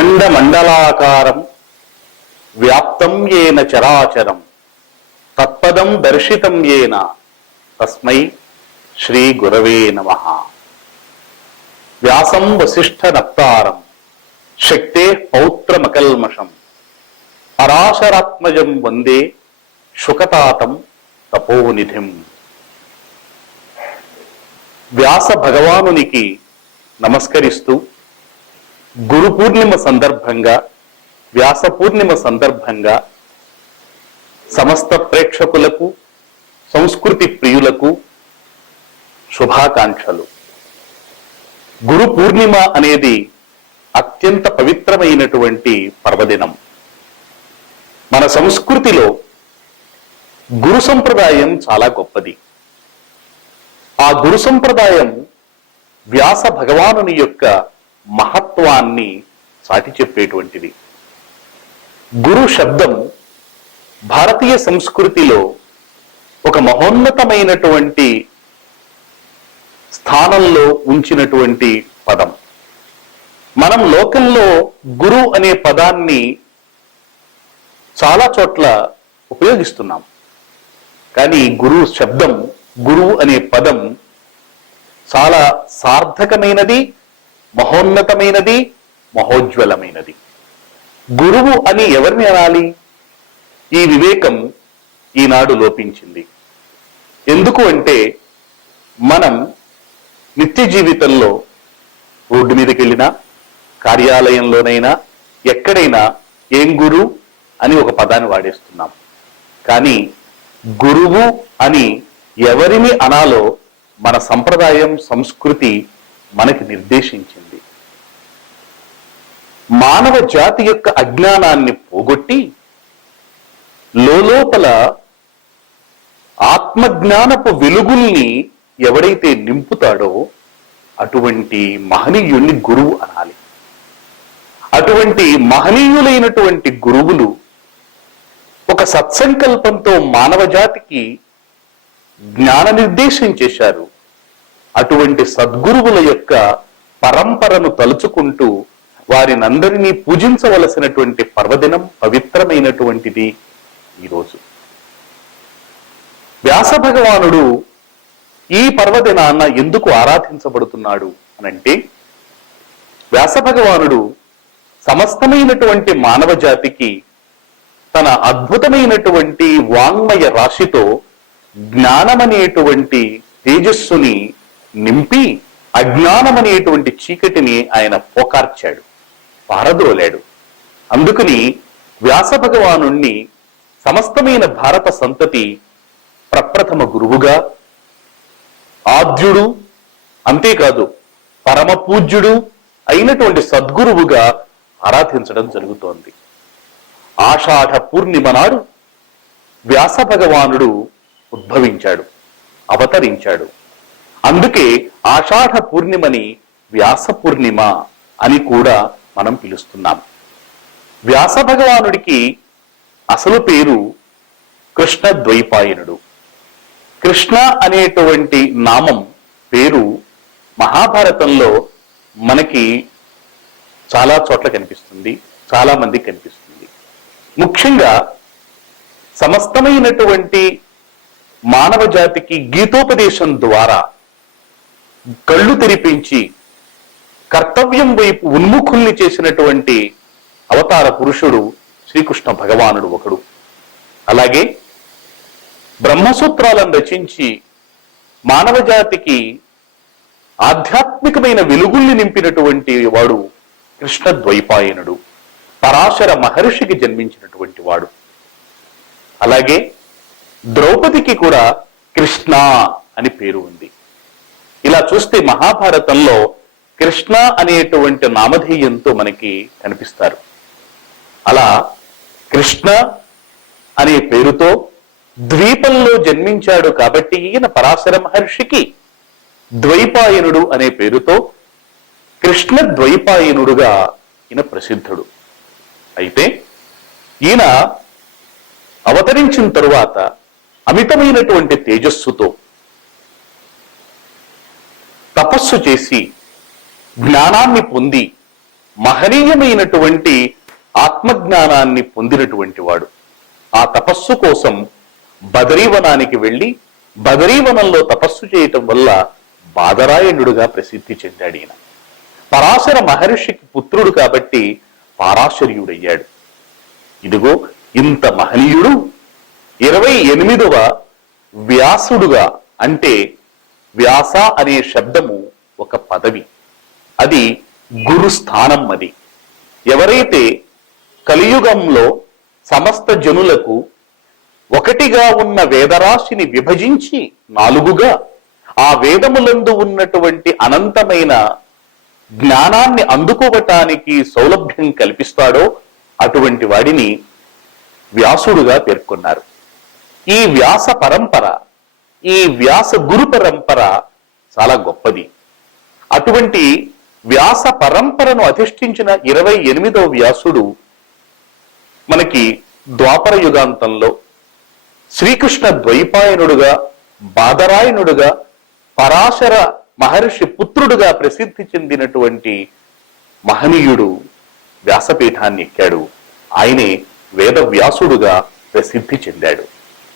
అఖండ మండలాకారం వ్యాప్తం ఏన చరాచరం తత్పదం దర్శితం ఏన తస్మై శ్రీ గురవే నమ. వ్యాసం వసిష్ఠ నప్తారం శక్తే పౌత్రమకల్మషం పరాశరాత్మజం వందే శుకతాతం తపోనిధిం. వ్యాస భగవానునికి నమస్కరిస్తూ గురు పూర్ణిమ సందర్భంగా వ్యాస పూర్ణిమ సందర్భంగా సమస్త ప్రేక్షకులకు సంస్కృతి ప్రియులకు శుభాకాంక్షలు. గురు పూర్ణిమ అనేది అత్యంత పవిత్రమైనటువంటి పర్వదినం. మన సంస్కృతిలో గురు సంప్రదాయం చాలా గొప్పది. ఆ గురు సంప్రదాయం వ్యాస భగవానుని యొక్క మహత్వాన్ని చాటి చెప్పేటువంటిది. గురు శబ్దం భారతీయ సంస్కృతిలో ఒక మహోన్నతమైనటువంటి స్థానంలో ఉంచినటువంటి పదం. మనం లోకంలో గురు అనే పదాన్ని చాలా చోట్ల ఉపయోగిస్తున్నాం. కానీ గురు శబ్దం గురువు అనే పదం చాలా సార్థకమైనది మహోన్నతమైనది మహోజ్వలమైనది. గురువు అని ఎవరిని అనాలి? ఈ వివేకం ఈనాడు లోపించింది. ఎందుకు అంటే మనం నిత్య జీవితంలో రోడ్డు మీదకి వెళ్ళినా కార్యాలయంలోనైనా ఎక్కడైనా ఏం గురు అని ఒక పదాన్ని వాడేస్తున్నాం. కానీ గురువు అని ఎవరిని అనాలో మన సంప్రదాయం సంస్కృతి మనకి నిర్దేశించింది. మానవ జాతి యొక్క అజ్ఞానాన్ని పోగొట్టి లోపల ఆత్మజ్ఞానపు వెలుగుల్ని ఎవడైతే నింపుతాడో అటువంటి మహనీయుణ్ణి గురువు అనాలి. అటువంటి మహనీయులైనటువంటి గురువులు ఒక సత్సంకల్పంతో మానవ జాతికి జ్ఞాన నిర్దేశం చేశారు. అటువంటి సద్గురువుల యొక్క పరంపరను తలుచుకుంటూ వారినందరినీ పూజించవలసినటువంటి పర్వదినం పవిత్రమైనటువంటిది ఈరోజు. వ్యాస భగవానుడు ఈ పర్వదినాన్న ఎందుకు ఆరాధించబడుతున్నాడు అనంటే వ్యాస భగవానుడు సమస్తమైనటువంటి మానవ జాతికి తన అద్భుతమైనటువంటి వాంగ్మయ రాశితో జ్ఞానమనేటువంటి తేజస్సుని నింపి అజ్ఞానమనేటువంటి చీకటిని ఆయన పోకార్చాడు పారదోలాడు అందుకని వ్యాస భగవానుణ్ణి సమస్తమైన భారత సంతతి ప్రప్రథమ గురువుగా ఆద్యుడు అంతేకాదు పరమ పూజ్యుడు అయినటువంటి సద్గురువుగా ఆరాధించడం జరుగుతోంది. ఆషాఢ పూర్ణిమ నాడు వ్యాస భగవానుడు ఉద్భవించాడు అవతరించాడు. అందుకే ఆషాఢ పూర్ణిమని వ్యాస పూర్ణిమ అని కూడా మనం పిలుస్తున్నాం. వ్యాస భగవానుడికి అసలు పేరు కృష్ణ ద్వైపాయనుడు. కృష్ణ అనేటువంటి నామం పేరు మహాభారతంలో మనకి చాలా చోట్ల కనిపిస్తుంది చాలా మంది కనిపిస్తుంది. ముఖ్యంగా సమస్తమైనటువంటి మానవ జాతికి గీతోపదేశం ద్వారా కళ్ళు తెరిపించి కర్తవ్యం వైపు ఉన్ముఖుల్ని చేసినటువంటి అవతార పురుషుడు శ్రీకృష్ణ భగవానుడు ఒకడు. అలాగే బ్రహ్మసూత్రాలను రచించి మానవ జాతికి ఆధ్యాత్మికమైన వెలుగుల్ని నింపినటువంటి వాడు కృష్ణ ద్వైపాయనుడు. పరాశర మహర్షికి జన్మించినటువంటి వాడు. అలాగే ద్రౌపదికి కూడా కృష్ణ అని పేరు ఉంది. ఇలా చూస్తే మహాభారతంలో కృష్ణ అనేటువంటి నామధేయంతో మనకి కనిపిస్తారు. అలా కృష్ణ అనే పేరుతో ద్వీపంలో జన్మించాడు కాబట్టి ఈయన పరాశర మహర్షికి ద్వైపాయనుడు అనే పేరుతో కృష్ణ ద్వైపాయనుడుగా ఈయన ప్రసిద్ధుడు. అయితే ఈయన అవతరించిన తరువాత అమితమైనటువంటి తేజస్సుతో తపస్సు చేసి జ్ఞానాన్ని పొంది మహనీయమైనటువంటి ఆత్మజ్ఞానాన్ని పొందినటువంటి వాడు. ఆ తపస్సు కోసం బదరీవనానికి వెళ్ళి బదరీవనంలో తపస్సు చేయటం వల్ల బాదరాయణుడుగా ప్రసిద్ధి చెందాడు ఈయన. పరాశర మహర్షికి పుత్రుడు కాబట్టి పారాశర్యుడయ్యాడు. ఇదిగో ఇంత మహనీయుడు ఇరవై ఎనిమిదవ వ్యాసుడుగా అంటే వ్యాస అనే శబ్దము ఒక పదవి. అది గురు స్థానం అది. ఎవరైతే కలియుగంలో సమస్త జనులకు ఒకటిగా ఉన్న వేదరాశిని విభజించి నాలుగుగా ఆ వేదములందు ఉన్నటువంటి అనంతమైన జ్ఞానాన్ని అందుకోవటానికి సౌలభ్యం కల్పిస్తాడో అటువంటి వాడిని వ్యాసుడుగా పేర్కొన్నారు. ఈ వ్యాస పరంపర ఈ వ్యాస గురు పరంపర చాలా గొప్పది. అటువంటి వ్యాస పరంపరను అధిష్ఠించిన ఇరవై ఎనిమిదవ వ్యాసుడు మనకి ద్వాపర యుగాంతంలో శ్రీకృష్ణ ద్వైపాయనుడుగా బాదరాయణుడుగా పరాశర మహర్షి పుత్రుడుగా ప్రసిద్ధి చెందినటువంటి మహనీయుడు వ్యాసపీఠాన్ని ఎక్కాడు. ఆయనే వేద వ్యాసుడుగా ప్రసిద్ధి చెందాడు.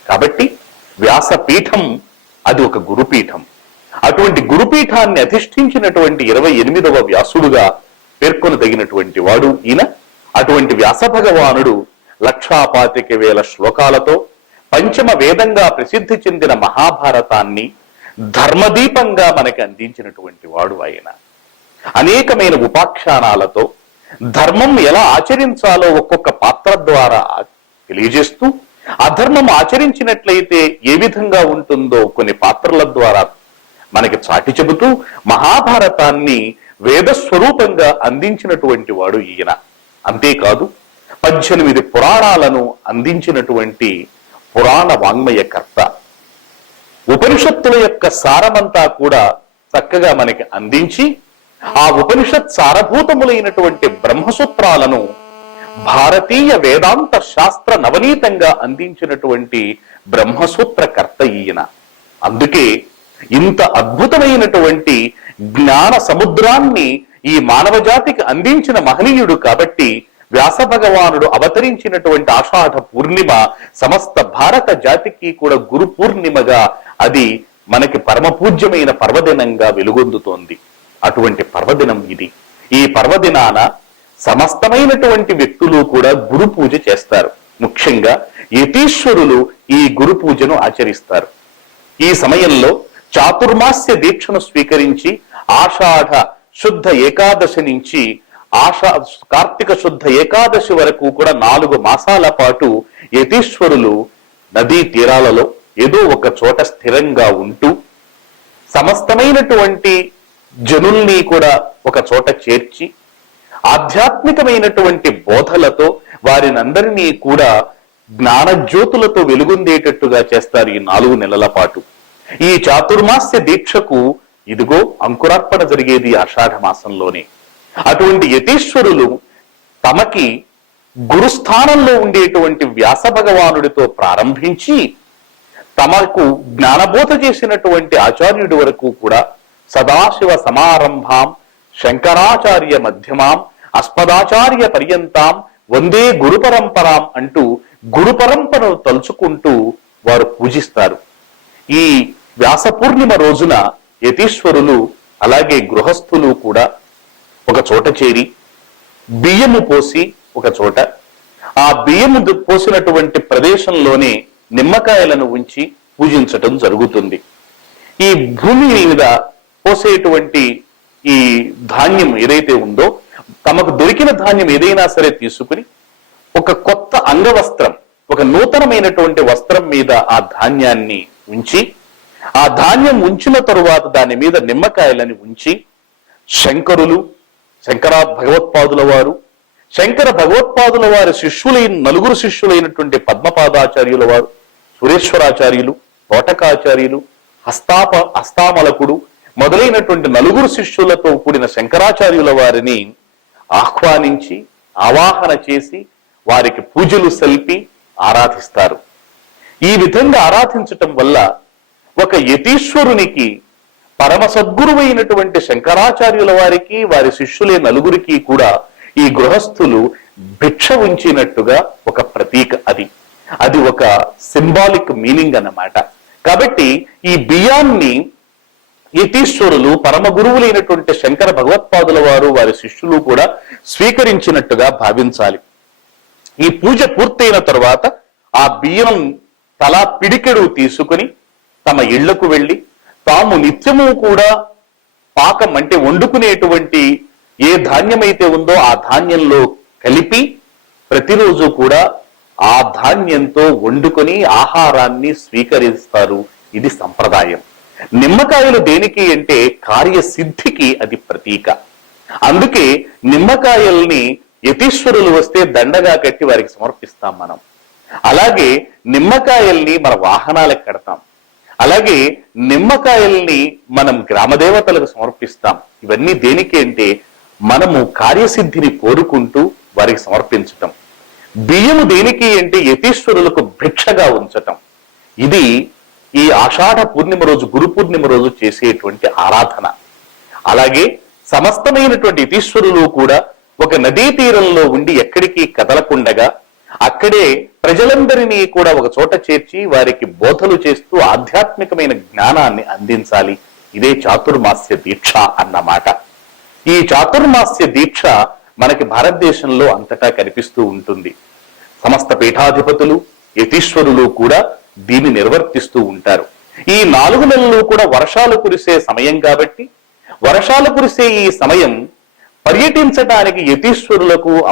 కాబట్టి వ్యాసపీఠం అది ఒక గురుపీఠం. అటువంటి గురుపీఠాన్ని అధిష్ఠించినటువంటి ఇరవై ఎనిమిదవ వ్యాసుడుగా పేర్కొనదగినటువంటి వాడు ఈయన. అటువంటి వ్యాస భగవానుడు లక్షాపాతిక వేల శ్లోకాలతో పంచమ వేదంగా ప్రసిద్ధి చెందిన మహాభారతాన్ని ధర్మదీపంగా మనకి అందించినటువంటి వాడు ఆయన. అనేకమైన ఉపాఖ్యానాలతో ధర్మం ఎలా ఆచరించాలో ఒక్కొక్క పాత్ర ద్వారా తెలియజేస్తూ అధర్మం ఆచరించినట్లయితే ఏ విధంగా ఉంటుందో కొన్ని పాత్రల ద్వారా మనకి చాటి చెబుతూ మహాభారతాన్ని వేద స్వరూపంగా అందించినటువంటి వాడు ఈయన. అంతేకాదు పద్దెనిమిది పురాణాలను అందించినటువంటి పురాణ వాంగ్మయకర్త. ఉపనిషత్తుల యొక్క సారమంతా కూడా చక్కగా మనకి అందించి ఆ ఉపనిషత్ సారభూతములైనటువంటి బ్రహ్మసూత్రాలను భారతీయ వేదాంత శాస్త్ర నవనీతంగా అందించినటువంటి బ్రహ్మసూత్రకర్త ఈయన. అందుకే ఇంత అద్భుతమైనటువంటి జ్ఞాన సముద్రాన్ని ఈ మానవ జాతికి అందించిన మహనీయుడు కాబట్టి వ్యాస భగవానుడు అవతరించినటువంటి ఆషాఢ పూర్ణిమ సమస్త భారత జాతికి కూడా గురు పూర్ణిమగా అది మనకి పరమ పూజ్యమైన పర్వదినంగా వెలుగొందుతోంది. అటువంటి పర్వదినం ఇది. ఈ పర్వదినాన సమస్తమైనటువంటి వ్యక్తులు కూడా గురు పూజ చేస్తారు. ముఖ్యంగా యతీశ్వరులు ఈ గురు పూజను ఆచరిస్తారు. ఈ సమయంలో చాతుర్మాస్య దీక్షను స్వీకరించి ఆషాఢ శుద్ధ ఏకాదశి నుంచి ఆషా కార్తీక శుద్ధ ఏకాదశి వరకు కూడా నాలుగు మాసాల పాటు యతీశ్వరులు నదీ తీరాలలో ఏదో ఒక చోట స్థిరంగా ఉంటూ సమస్తమైనటువంటి జనుల్ని కూడా ఒక చోట చేర్చి ఆధ్యాత్మికమైనటువంటి బోధలతో వారినందరినీ కూడా జ్ఞానజ్యోతులతో వెలుగొందేటట్టుగా చేస్తారు ఈ నాలుగు నెలల పాటు. ఈ చాతుర్మాస్య దీక్షకు ఇదిగో అంకురార్పణ జరిగేది ఆషాఢ మాసంలోనే. అటువంటి యతీశ్వరులు తమకి గురుస్థానంలో ఉండేటువంటి వ్యాస భగవానుడితో ప్రారంభించి తమకు జ్ఞానబోధ చేసినటువంటి ఆచార్యుడి వరకు కూడా సదాశివ సమారంభాం శంకరాచార్య మధ్యమాం అస్మదాచార్య పర్యంతం వందే గురు పరంపరాం అంటూ గురు పరంపరను తలుచుకుంటూ వారు పూజిస్తారు. ఈ వ్యాస పూర్ణిమ రోజున యతీశ్వరులు అలాగే గృహస్థులు కూడా ఒక చోట చేరి బియ్యము పోసి ఒక చోట ఆ బియ్యము పోసినటువంటి ప్రదేశంలోనే నిమ్మకాయలను ఉంచి పూజించటం జరుగుతుంది. ఈ భూమి మీద పోసేటువంటి ఈ ధాన్యం ఏదైతే ఉందో తమకు దొరికిన ధాన్యం ఏదైనా సరే తీసుకుని ఒక కొత్త అంగవస్త్రం ఒక నూతనమైనటువంటి వస్త్రం మీద ఆ ధాన్యాన్ని ఉంచి ఆ ధాన్యం ఉంచిన తరువాత దాని మీద నిమ్మకాయలని ఉంచి శంకరులు శంకర భగవత్పాదుల వారు శంకర భగవత్పాదుల వారి శిష్యులైన నలుగురు శిష్యులైనటువంటి పద్మపాదాచార్యుల వారు సురేశ్వరాచార్యులు తోటకాచార్యులు హస్తాప హస్తామలకుడు మొదలైనటువంటి నలుగురు శిష్యులతో కూడిన శంకరాచార్యుల వారిని ఆహ్వానించి ఆవాహన చేసి వారికి పూజలు సల్పి ఆరాధిస్తారు. ఈ విధంగా ఆరాధించటం వల్ల ఒక యతీశ్వరునికి పరమ సద్గురువైనటువంటి శంకరాచార్యుల వారికి వారి శిష్యులే నలుగురికి కూడా ఈ గృహస్థులు భిక్ష ఉంచినట్టుగా ఒక ప్రతీక అది. అది ఒక సింబాలిక్ మీనింగ్ అన్నమాట. కాబట్టి ఈ బియ్యాన్ని యతీశ్వరులు పరమ గురువులైనటువంటి శంకర భగవత్పాదుల వారు వారి శిష్యులు కూడా స్వీకరించినట్టుగా భావించాలి. ఈ పూజ పూర్తయిన తర్వాత ఆ బియ్యం తలా పిడికెడు తీసుకుని తమ ఇళ్ళకు వెళ్ళి తాము నిత్యము కూడా పాకం అంటే వండుకునేటువంటి ఏ ధాన్యమైతే ఉందో ఆ ధాన్యంలో కలిపి ప్రతిరోజు కూడా ఆ ధాన్యంతో వండుకొని ఆహారాన్ని స్వీకరిస్తారు. ఇది సంప్రదాయం. నిమ్మకాయలు దేనికి అంటే కార్యసిద్ధికి అది ప్రతీక. అందుకే నిమ్మకాయల్ని యతీశ్వరులు వస్తే దండగా కట్టి వారికి సమర్పిస్తాం మనం. అలాగే నిమ్మకాయల్ని మన వాహనాలకు కడతాం. అలాగే నిమ్మకాయల్ని మనం గ్రామదేవతలకు సమర్పిస్తాం. ఇవన్నీ దేనికి అంటే మనము కార్యసిద్ధిని కోరుకుంటూ వారికి సమర్పించటం. బియ్యము దేనికి అంటే యతీశ్వరులకు భిక్షగా ఉంచటం. ఇది ఈ ఆషాఢ పూర్ణిమ రోజు గురు పూర్ణిమ రోజు చేసేటువంటి ఆరాధన. అలాగే సమస్తమైనటువంటి యతీశ్వరులు కూడా ఒక నదీ తీరంలో ఉండి ఎక్కడికి కదలకుండగా అక్కడే ప్రజలందరినీ కూడా ఒక చోట చేర్చి వారికి బోధలు చేస్తూ ఆధ్యాత్మికమైన జ్ఞానాన్ని అందించాలి. ఇదే చాతుర్మాస్య దీక్ష అన్నమాట. ఈ చాతుర్మాస్య దీక్ష మనకి భారతదేశంలో అంతటా కనిపిస్తూ ఉంటుంది. సమస్త పీఠాధిపతులు యతీశ్వరులు కూడా దీన్ని నిర్వర్తిస్తూ ఉంటారు. ఈ నాలుగు నెలలు కూడా వర్షాలు కురిసే సమయం కాబట్టి వర్షాలు కురిసే ఈ సమయం పర్యటించడానికి యతీశ్వరులకు